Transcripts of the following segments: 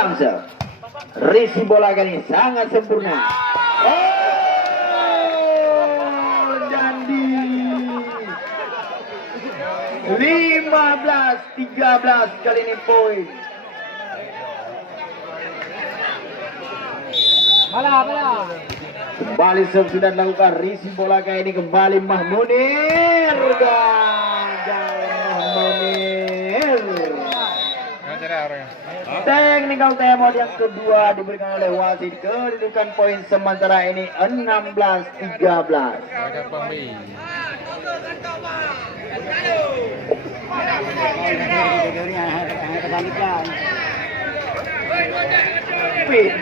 Jamsel. Risi bola kali ini sangat sempurna. Dandi 15-13 kali ini poin. Kembali sudah dilakukan Risi bola kali ini kembali Mahmunir. Technical timeout yang kedua diberikan oleh wasit. Kedudukan poin sementara ini 16-13. Pin.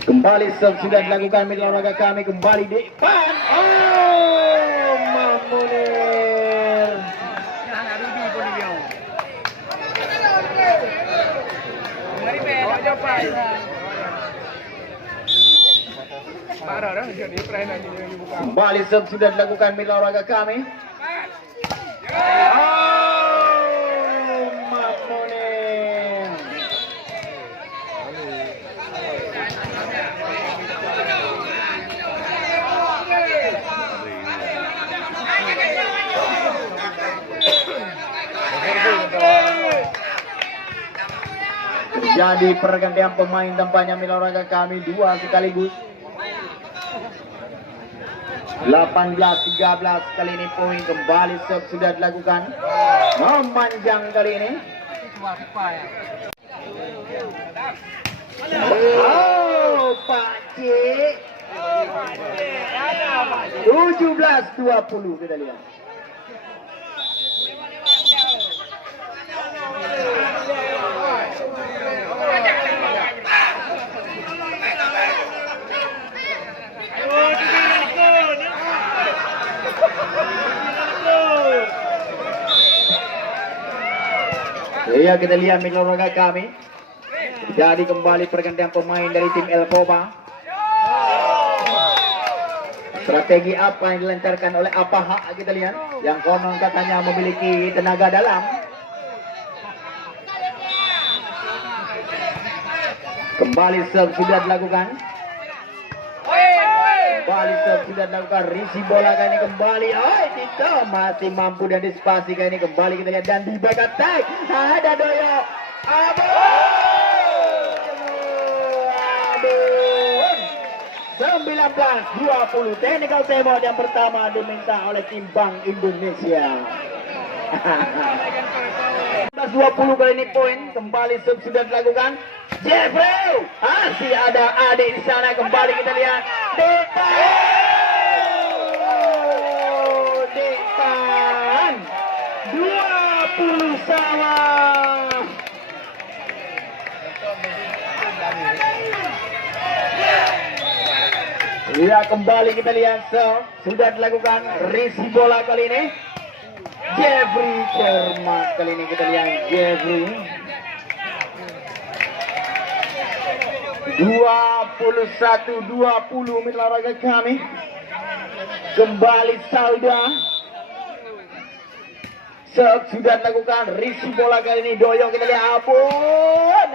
Kembali sudah dilakukan mitra olahraga kami kembali di depan. Mahmunir. Kembali sudah dilakukan mitra olahraga kami. Jadi pergantian pemain tampaknya mitra olahraga kami dua sekaligus. 18-13 kali ini poin kembali sudah dilakukan. Memanjang kali ini. Pak C. 17-20 kita lihat. Ya, kita lihat mitra olahraga kami. Jadi kembali pergantian pemain dari tim Elkoba. Strategi apa yang dilancarkan oleh Apaha kita lihat. Yang konon katanya memiliki tenaga dalam. Kembali sudah dilakukan. Kembali sudah dilakukan Risi bola kali ini kembali. Tito masih mampu dan dispasi kali ini kembali kita lihat dan di back attack ada Doyo. Aduh. 19-20 technical timeout yang pertama diminta oleh tim Bank Indonesia. 19-20 kali ini poin kembali sudah dilakukan. Jeffrey masih ada adik di sana kembali kita lihat depan 20 sama. Ya kembali kita lihat sudah dilakukan Risi bola kali ini. Jeffrey cermat kali ini kita lihat Jeffrey 21-20 mitra olahraga kami. Kembali Salda. Sudah dilakukan Risi bola kali ini Doyo kita lihat Abun.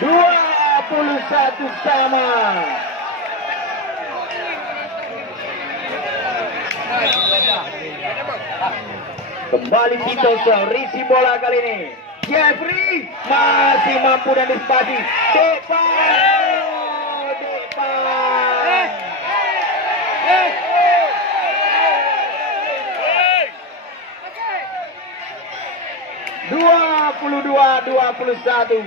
21 sama. Kembali Tito Risi bola kali ini. Jeffrey masih mampu dan dispasi. Depan. 22-21.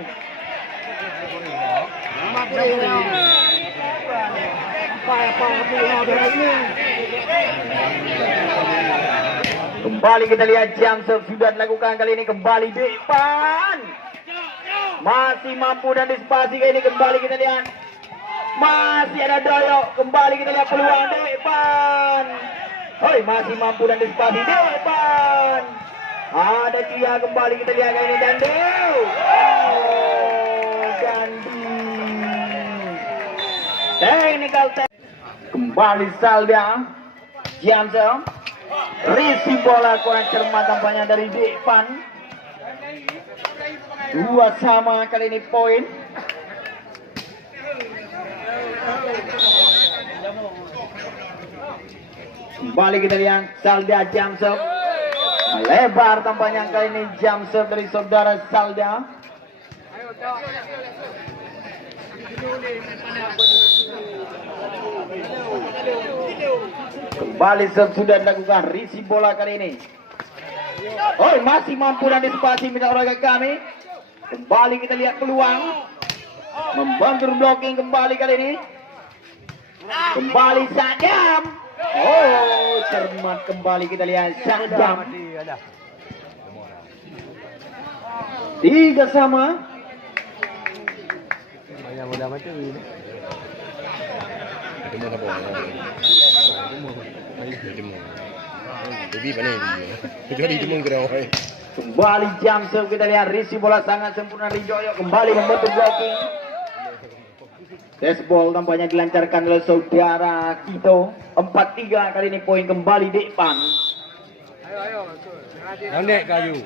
Kembali kita lihat jam sudah dilakukan kali ini kembali depan. Masih mampu dan dispasi kali ini kembali kita lihat. Masih ada Doyo. Kembali kita lihat peluang depan. Hoi, masih mampu dan dispasi di depan. Ada dia kembali kita lihat ini Dandi. Oh, Dandi. Technical kembali Salda. Jamsel. Risi bola kurang cermat tampaknya dari depan. 2 sama kali ini poin. Kembali kita lihat Salda Jamsel. Lebar tampaknya kali ini Jamsel dari saudara Salda. Kembali sudah dilakukan risi bola kali ini. Oh, masih mampu dan dispasi mitra olahraga kami. Kembali kita lihat peluang. Membantu blocking kembali kali ini. Kembali Sadam. Oh, cermat kembali kita lihat Sadam. 3 sama. Kembali Jamsel kita lihat risi bola sangat sempurna Rijoyo kembali membentuk blocking. Baseball tampaknya dilancarkan oleh saudara Kito. 4-3 kali ini poin kembali depan. Landek kayu.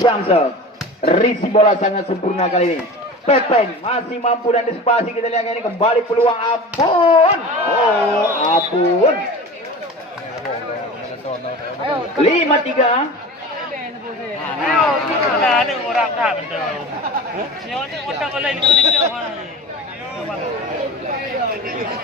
Jamsel risi bola sangat sempurna kali ini. Pepen masih mampu dan dispasi kita lihat ini kembali peluang Abun. Oh, Abun. 5-3.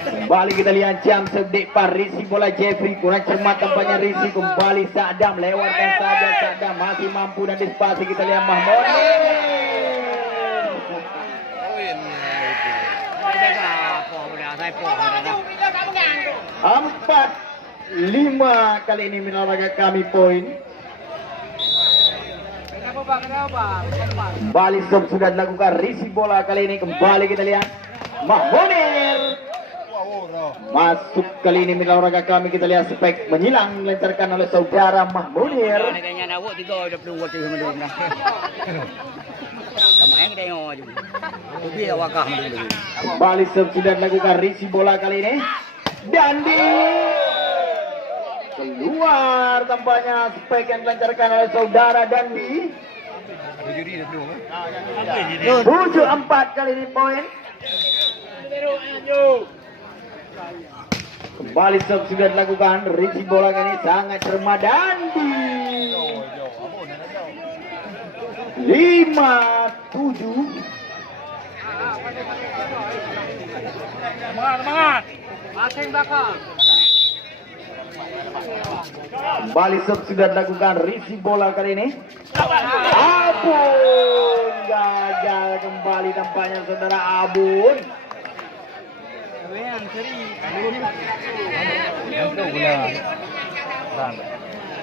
Kembali kita lihat jam sedekpan risi bola Jeffrey kurang cermat tampaknya risi kembali Sadam lewatkan saja Sadam masih mampu dan dispasi kita lihat Mahmud. 4-5 kali ini minaraga kami poin. Kembali sudah dilakukan risi bola kali ini kembali kita lihat Mahmunir masuk kali ini minaraga kami kita lihat spek menyilang dilancarkan oleh saudara Mahmunir. Kembali sudah dilakukan risi bola kali ini. Dandi keluar tampaknya spek yang dilancarkan oleh saudara Dandi. 7-4 kali ini poin. Kembali sudah dilakukan risi bola kali ini sangat cermat Dandi. 5-7. Semangat. Masing belakang. Kembali sudah dilakukan risi bola kali ini. Abun gagal kembali tampaknya saudara Abun.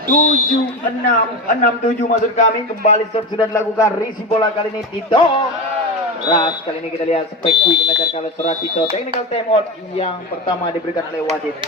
6-7 maksud kami. Kembali sudah dilakukan risi bola kali ini Tito. Ras kali ini kita lihat spek quick dilancarkan oleh saudara Tito. Technical time out yang pertama diberikan oleh Wajid.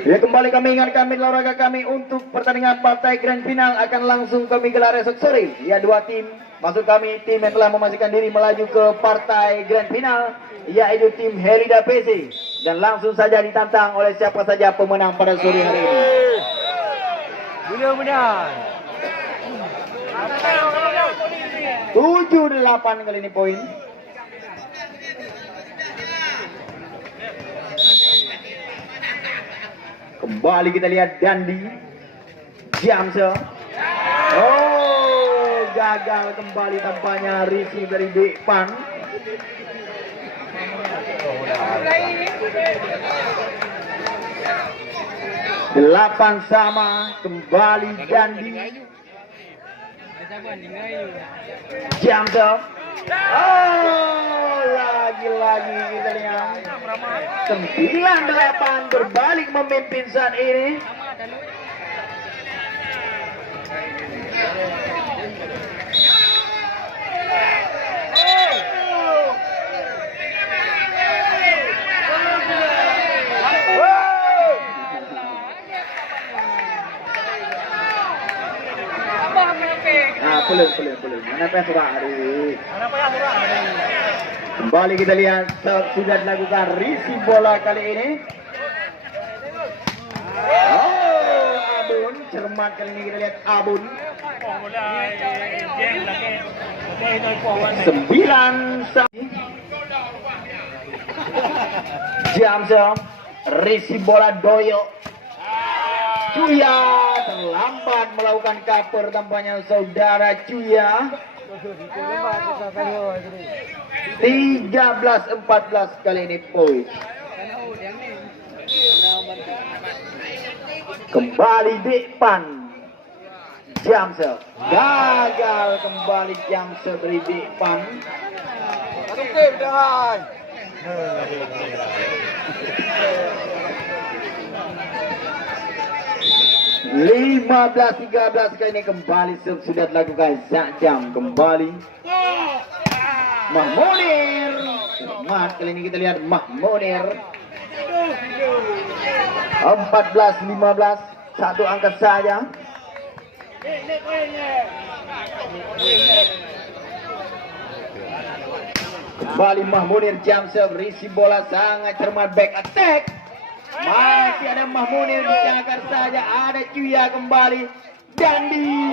Ya, kembali kami ingatkan mitra olahraga kami untuk pertandingan partai grand final akan langsung kami gelar esok sore. Ya, 2 tim maksud kami tim yang telah memastikan diri melaju ke partai grand final yaitu tim Helida PC dan langsung saja ditantang oleh siapa saja pemenang pada sore hari ini. Mudah-mudahan 7-8 kali ini poin. Kembali kita lihat Dandi Jamsel. Oh, gagal kembali tampaknya risi dari depan. Delapan sama kembali Dandi Jamsel. Oh, lagi-lagi kita lihat 9-8 berbalik memimpin saat ini. Pulen. Mana apa yang sudah hari? Kembali kita lihat sudah dilakukan risi bola kali ini. Oh, Abun cermat kali ini kita lihat Abun. 9 Jamsel risi bola doyo. Cuya terlambat melakukan cover tampaknya saudara Cuya. 13-14 kali ini poin. Kembali Depan Jamsel gagal kembali Jamsel dari Depan. 15-13 kali ini kembali sudah dilakukan Zakjam kembali Mahmunir. Semangat kali ini kita lihat Mahmunir. 14-15 satu angka saja. Kembali Mahmunir Jamsel berisi bola sangat cermat back attack. Masih ada Mahmunir dicakar saja, ada Cuya kembali Dandi